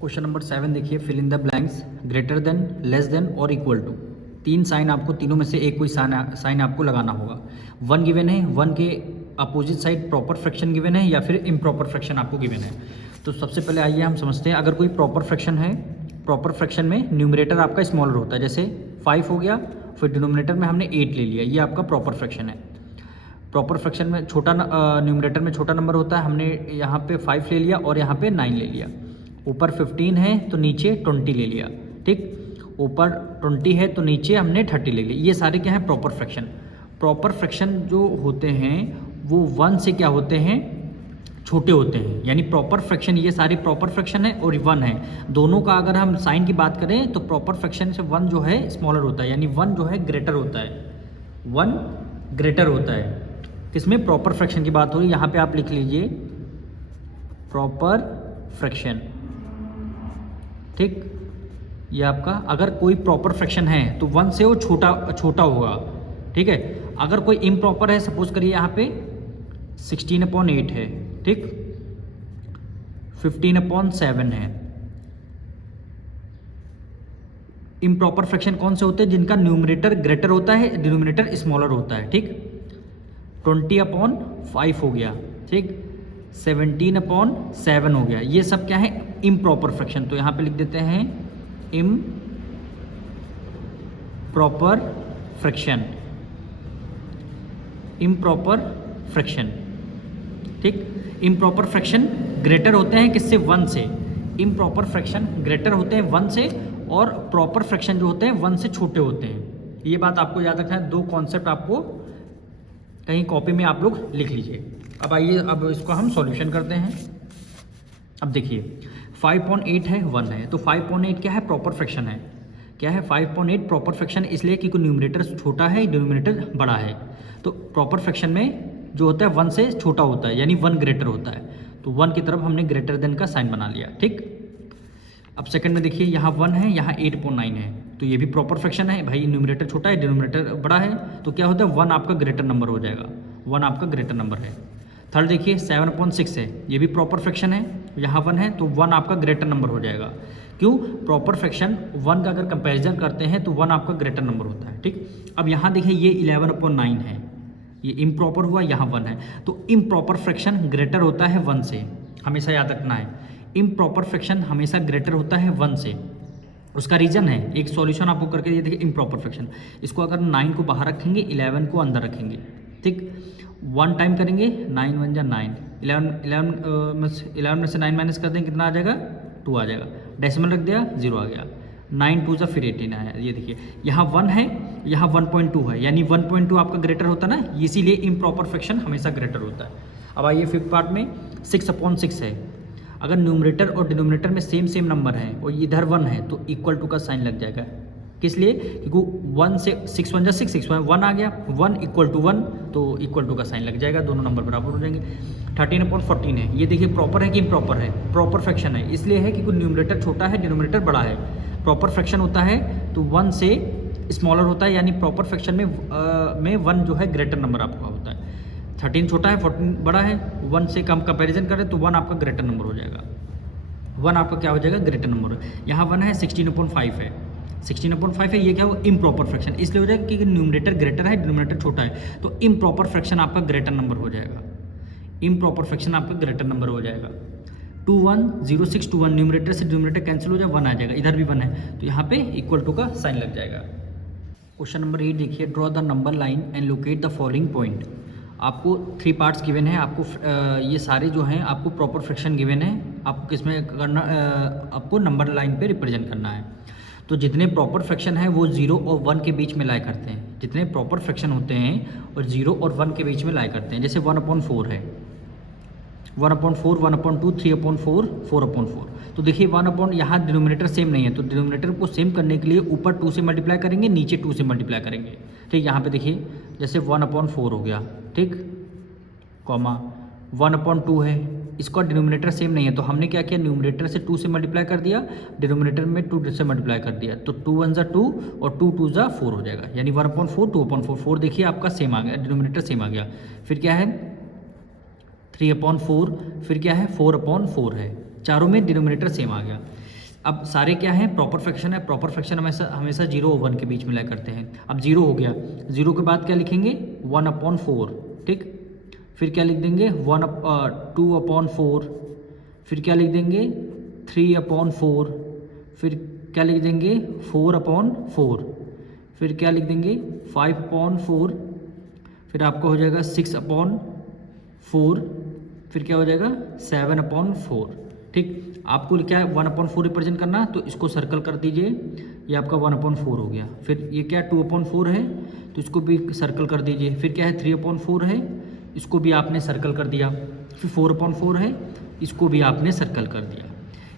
Question number 7 देखिए, fill in the blanks, greater than, less than और equal to. तीन sign आपको, तीनों में से एक कोई साइन आपको लगाना होगा। वन गिवन है, वन के opposite side proper fraction given है या फिर इम्प्रॉपर फ्रैक्शन आपको गिवन है। तो सबसे पहले आइए हम समझते हैं, अगर कोई प्रॉपर फ्रैक्शन है, प्रॉपर फ्रैक्शन में न्यूमरेटर आपका स्मॉलर होता है, जैसे 5 हो गया, फिर डिनोमिनेटर में हमने 8 ले लिया, ये आपका प्रॉपर फ्रैक्शन है। प्रॉपर फ्रैक्शन में छोटा न्यूमरेटर में छोटा नंबर होता है, हमने यहाँ पे 5 ले लिया और यहाँ पे 9 ले लिया। ऊपर 15 है तो नीचे 20 ले लिया, ठीक। ऊपर 20 है तो नीचे हमने 30 ले लिया। ये सारे क्या है, प्रॉपर फ्रैक्शन। प्रॉपर फ्रैक्शन जो होते हैं वो 1 से क्या होते हैं, छोटे होते हैं। यानी प्रॉपर फ्रैक्शन, ये सारे प्रॉपर फ्रैक्शन है और 1 है, दोनों का अगर हम साइन की बात करें तो प्रॉपर फ्रैक्शन से 1 जो है स्मॉलर होता है, यानी 1 जो है ग्रेटर होता है, 1 ग्रेटर होता है। किसमें, प्रॉपर फ्रैक्शन की बात हो रही है। यहाँ पे आप लिख लीजिए प्रॉपर फ्रैक्शन, ठीक। ये आपका, अगर कोई प्रॉपर फ्रैक्शन है तो 1 से वो छोटा होगा, ठीक है। अगर कोई इम्प्रॉपर है, सपोज करिए यहाँ पे 16/8 है, ठीक, 15/7 है। इम्प्रॉपर फ्रैक्शन कौन से होते हैं, जिनका न्यूमरेटर ग्रेटर होता है, डिनोमिनेटर स्मॉलर होता है, ठीक। 20/5 हो गया, ठीक, 17/7 हो गया। ये सब क्या है, इम्प्रॉपर फ्रैक्शन। तो यहाँ पे लिख देते हैं इम्प्रॉपर फ्रैक्शन, इम्प्रॉपर फ्रैक्शन, ठीक। इम्प्रॉपर फ्रैक्शन ग्रेटर होते हैं किससे, 1 से। इम्प्रॉपर फ्रैक्शन ग्रेटर होते हैं 1 से, और प्रॉपर फ्रैक्शन जो होते हैं 1 से छोटे होते हैं। ये बात आपको याद रखना है। 2 कॉन्सेप्ट आपको कहीं कॉपी में आप लोग लिख लीजिए। अब आइए, अब इसको हम सॉल्यूशन करते हैं। अब देखिए 5/8 है, 1 है, तो 5/8 क्या है, प्रॉपर फ्रैक्शन है। क्या है, 5/8 प्रॉपर फ्रैक्शन, इसलिए क्योंकि न्यूमरेटर छोटा है, डिनोमिनेटर बड़ा है। तो प्रॉपर फ्रैक्शन में जो होता है 1 से छोटा होता है, यानी 1 ग्रेटर होता है। तो 1 की तरफ हमने ग्रेटर देन का साइन बना लिया, ठीक। अब सेकंड में देखिए, यहाँ 1 है, यहाँ 8/9 है, तो ये भी प्रॉपर फ्रैक्शन है भाई। न्यूमरेटर छोटा है, डिनोमिनेटर बड़ा है, तो क्या होता है, 1 आपका ग्रेटर नंबर हो जाएगा, 1 आपका ग्रेटर नंबर है। थर्ड देखिए 7/6 है, ये भी प्रॉपर फ्रैक्शन है, यहाँ 1 है, तो 1 आपका ग्रेटर नंबर हो जाएगा। क्यों, प्रॉपर फ्रैक्शन 1 का अगर कंपैरिजन करते हैं तो 1 आपका ग्रेटर नंबर होता है, ठीक। अब यहाँ देखिए ये 11/9 है, ये इम्प्रॉपर हुआ, यहाँ 1 है, तो इम्प्रॉपर फ्रैक्शन ग्रेटर होता है 1 से, हमेशा याद रखना है। इम्प्रॉपर फ्रैक्शन हमेशा ग्रेटर होता है 1 से। उसका रीजन है, एक सॉल्यूशन आपको करके ये देखिए, इम्प्रॉपर फ्रैक्शन, इसको अगर 9 को बाहर रखेंगे, 11 को अंदर रखेंगे, ठीक। 1 टाइम करेंगे, 9 1 जा 9, 11 में से 9 माइनस कर देंगे, कितना आ जाएगा, 2 आ जाएगा। डेसिमल रख दिया, 0 आ गया। 9 2 जा फिर 18 आया। ये देखिए यहाँ 1 है, यहाँ 1.2 है, यानी 1.2 आपका ग्रेटर होता है ना, इसीलिए इम्प्रॉपर फ्रैक्शन हमेशा ग्रेटर होता है। अब आइए फिफ्थ पार्ट में, 6/6 है। अगर न्यूमरेटर और डिनोमिनेटर में सेम नंबर है और इधर 1 है तो इक्वल टू का साइन लग जाएगा। किस लिए, क्योंकि 1 से 6 1 जा 6, 6 1 आ गया, 1 = 1, तो इक्वल टू का साइन लग जाएगा, दोनों नंबर बराबर हो जाएंगे। 13/14 है, ये देखिए प्रॉपर है कि इम्प्रॉपर है, प्रॉपर फ्रैक्शन है, इसलिए है क्योंकि न्यूमरेटर छोटा है, डिनोमिनेटर बड़ा है। प्रॉपर फ्रैक्शन होता है तो 1 से स्मॉलर होता है, यानी प्रॉपर फ्रैक्शन में 1 जो है ग्रेटर नंबर आपका होता है। 13 छोटा है, 14 बड़ा है, 1 से कम कंपैरिजन करें तो 1 आपका ग्रेटर नंबर हो जाएगा, 1 आपका क्या हो जाएगा, ग्रेटर नंबर। यहाँ 1 है, 16/5 है, 16/5 है, ये क्या हो, इम्प्रॉपर फ्रैक्शन, इसलिए हो जाएगा क्योंकि न्यूमरेटर ग्रेटर है, डिनोमिनेटर छोटा है, तो इम्प्रॉपर फ्रैक्शन आपका ग्रेटर नंबर हो जाएगा, इम्प्रॉपर फ्रैक्शन आपका ग्रेटर नंबर हो जाएगा। 2106 21, न्यूमरेटर से डिनोमिनेटर कैंसिल हो जाए, 1 आ जाएगा, इधर भी 1 है, तो यहाँ पे इक्वल टू का साइन लग जाएगा। क्वेश्चन नंबर 8 देखिए, draw the number line and locate the following point. आपको 3 पार्ट्स गिवन है, आपको ये सारे जो हैं आपको प्रॉपर फ्रैक्शन गिवन है, आपको किसमें करना, आपको नंबर लाइन पे रिप्रेजेंट करना है। तो जितने प्रॉपर फ्रैक्शन है वो 0 और 1 के बीच में लाई करते हैं, जितने प्रॉपर फ्रैक्शन होते हैं और 0 और 1 के बीच में लाई करते हैं। जैसे 1/4 है, 1/4, 1/2, 3/4, 4/4। तो देखिए 1 यहाँ डिनोमिनेटर सेम नहीं है, तो डिनोमिनेटर को सेम करने के लिए ऊपर 2 से मल्टीप्लाई करेंगे, नीचे 2 से मल्टीप्लाई करेंगे, ठीक। यहाँ पे देखिए जैसे 1/4 हो गया, ठीक, कॉमा 1/2 है, इसका डिनोमिनेटर सेम नहीं है, तो हमने क्या किया, न्यूमरेटर से 2 से मल्टीप्लाई कर दिया, डिनोमिनेटर में 2 से मल्टीप्लाई कर दिया, तो 2 1 जा 2 और 2 2 जा 4 हो जाएगा, यानी 1/4 2/4, 4 देखिए आपका सेम आ गया, डिनोमिनेटर सेम आ गया। फिर क्या है 3/4, फिर क्या है 4/4 है, चारों में डिनोमिनेटर सेम आ गया। अब सारे क्या हैं, प्रॉपर फ्रैक्शन है, प्रॉपर फ्रैक्शन हमेशा 0 और 1 के बीच में लाया करते हैं। अब 0 हो गया, 0 के बाद क्या लिखेंगे 1/4, ठीक। फिर क्या लिख देंगे 2/4, फिर क्या लिख देंगे 3/4, फिर क्या लिख देंगे 4/4, फिर क्या लिख देंगे 5/4, फिर आपका हो जाएगा 6/4, फिर क्या हो जाएगा 7/4, ठीक। आपको क्या है 1/4 रिप्रेजेंट करना, तो इसको सर्कल कर दीजिए, ये आपका 1/4 हो गया। फिर ये क्या 2/4 है, तो इसको भी सर्कल कर दीजिए। फिर क्या है 3/4 है, इसको भी आपने सर्कल कर दिया। फिर 4/4 है, इसको भी आपने सर्कल कर दिया।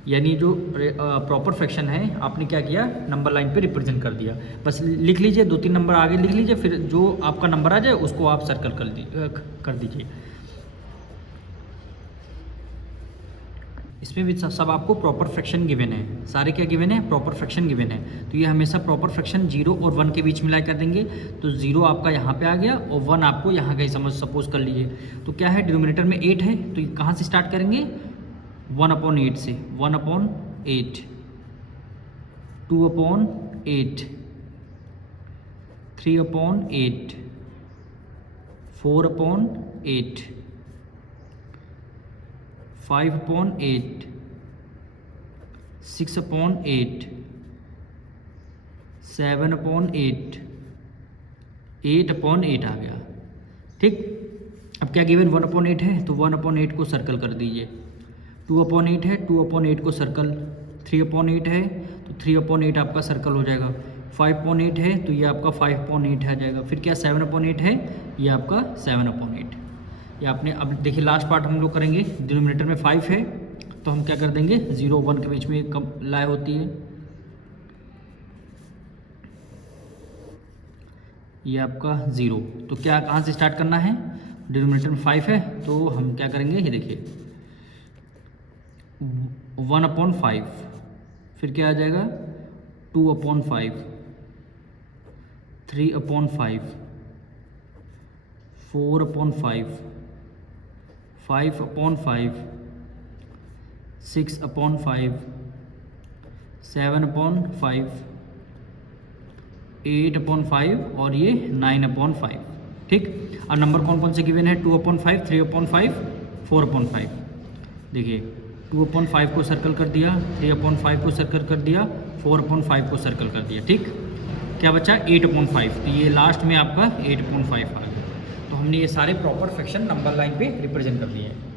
यानी जो प्रॉपर फ्रैक्शन है आपने क्या किया, नंबर लाइन पे रिप्रेजेंट कर दिया। बस लिख लीजिए, 2-3 नंबर आगे लिख लीजिए, फिर जो आपका नंबर आ जाए उसको आप सर्कल कर दीजिए। इसमें भी सब आपको प्रॉपर फ्रैक्शन गिवन है, सारे क्या गिवन है, प्रॉपर फ्रैक्शन गिवन है। तो ये हमेशा प्रॉपर फ्रैक्शन 0 और 1 के बीच में लाया कर देंगे। तो 0 आपका यहाँ पे आ गया और 1 आपको यहाँ का सपोज कर लीजिए। तो क्या है डिनोमिनेटर में 8 है, तो कहाँ से स्टार्ट करेंगे 1/8 से, 1/8, 2/8, 3/8, 4/8, 5/8, 6/8, 7/8, 8/8 आ गया, ठीक। अब क्या गिवन 1/8 है, तो 1/8 को सर्कल कर दीजिए। 2/8 है, 2/8 को सर्कल। 3/8 है, तो 3/8 आपका सर्कल हो जाएगा। 5/8 है, तो ये आपका 5/8 आ जाएगा। फिर क्या 7/8 है, ये आपका 7/8। ये आपने अब देखिए लास्ट पार्ट हम लोग करेंगे। डिनोमिनेटर में 5 है, तो हम क्या कर देंगे 0 1 के बीच में कम लाए होती है। ये आपका 0, तो क्या कहाँ से स्टार्ट करना है, डिनोमिनेटर में 5 है, तो हम क्या करेंगे, ये देखिए 1/5, फिर क्या आ जाएगा 2/5, 3/5, 4/5, 5/5, 6/5, 7/5, 8/5 और ये 9/5, ठीक। अब नंबर कौन कौन से गिवन है, 2/5, 3/5, 4/5। देखिए 2/5 को सर्कल कर दिया, 3/5 को सर्कल कर दिया, 4/5 को सर्कल कर दिया, ठीक। क्या बचा 8/5, तो ये लास्ट में आपका 8/5 आ गया। तो हमने ये सारे प्रॉपर फ्रैक्शन नंबर लाइन पे रिप्रेजेंट कर दिए हैं।